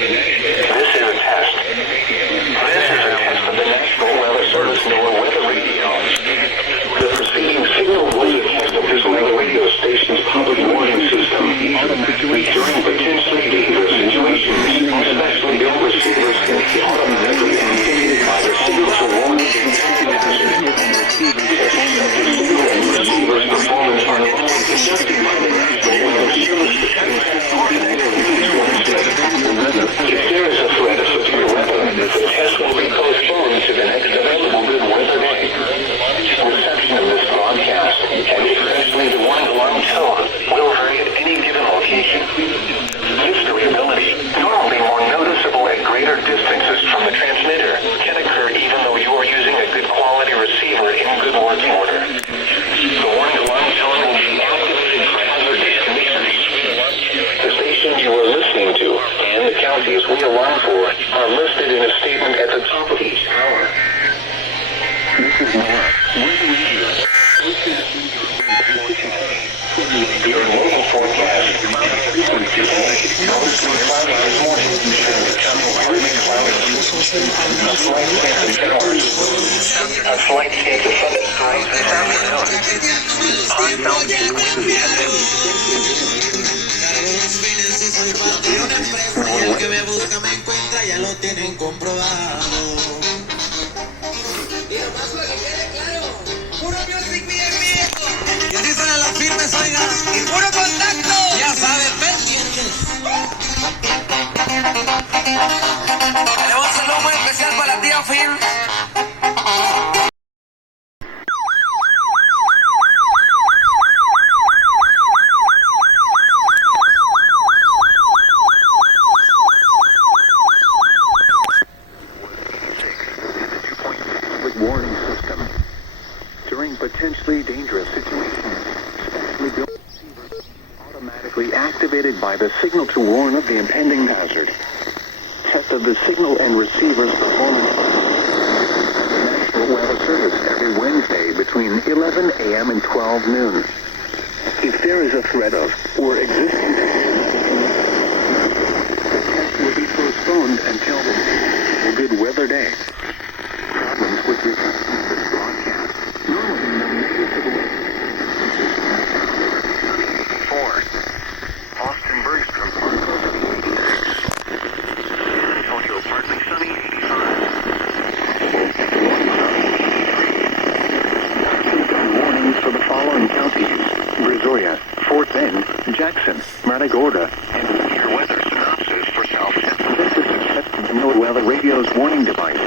is a test. This is a test of the National Weather Service NOAA weather radio. The preceding signal was a test of this weather radio station's public warning system. During potentially dangerous situations, especially the receivers can be automatically activated by the signal to warn the hazard. Receivers' performance are normally conducted by the National Weather Service. If there is a threat of severe weather, the test will be postponed to the next available good weather day. Reception of this broadcast, and especially the warning alarm tone, will vary at any given location. This variability, normally more noticeable at greater distances from the transmitter, can occur even though you are using a good quality receiver in good working order. The warning alarm tone will be activated for hazardous conditions. The stations you are listening to and the counties we alarm for are listed in a statement at the top of each tower. This is NOAA. Your local forecast. Mostly cloudy this morning. Should become partly cloudy. A slight chance of showers. A slight chance of thunderstorms this afternoon. Hot southeast winds. El que me busca me encuentra, ya lo tienen comprobado. Y además para que quede claro, puro music bien viejo. Y así suenan las firmes, oiga, y puro contacto. Ya sabes, pendientes. Tenemos un saludo muy especial para la tía Phil. Warning system. During potentially dangerous situations, specially built receivers automatically activated by the signal to warn of the impending hazard. Test of the signal and receiver's performance. National Weather Service every Wednesday between 11 a.m. and 12 noon. If there is a threat of or existing, the test will be postponed until the good weather day. Problems with this broadcast. Normally noticeable. 4. Austin Bergstrom, Antonio partly sunny, 85. Warnings for the following counties: Brazoria, Fort Bend, Jackson, Matagorda, and your weather synopsis for South. This is the NOAA Weather Radio's warning device.